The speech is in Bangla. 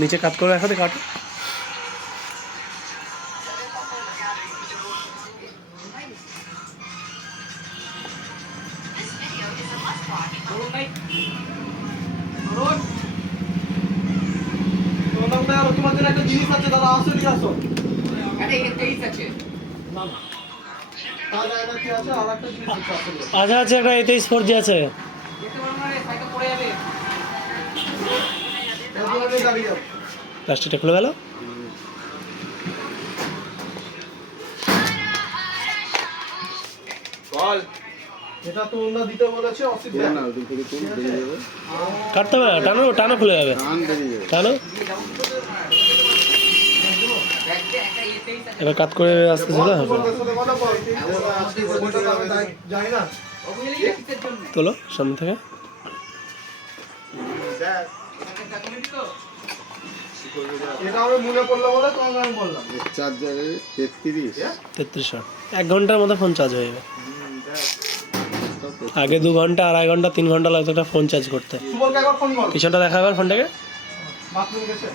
নিচে কাট করে একসাথে কাটো। তোমার জন্য একটা জিনিস আছে দাদা, আসো নিয়ে আসো। আচ্ছা আচ্ছা, একটা A23 4G আছে। প্লাস্টিকটা খুলে গেল। এটা তো ওনা দিতে বলেছে, অসুবিধা না। কাটতে হবে না, টানো টানো খুলে যাবে, টানো। এবার কাট করে আসতে ছিল তোলো সামনে থেকে। এটা আমি মনে পড়লো বলে তোমাকে আমি বললাম। 33 ওয়াট, 1 ঘন্টার মধ্যে ফোন চার্জ হয়ে যাবে। আগে 2 ঘন্টা, 2.5 ঘন্টা, 3 ঘন্টা লাগতো একটা ফোন চার্জ করতে। সুবলকে একবার ফোন কর। পিছনটা দেখা এবার ফোনটাকে। বাথরুমে গেছে।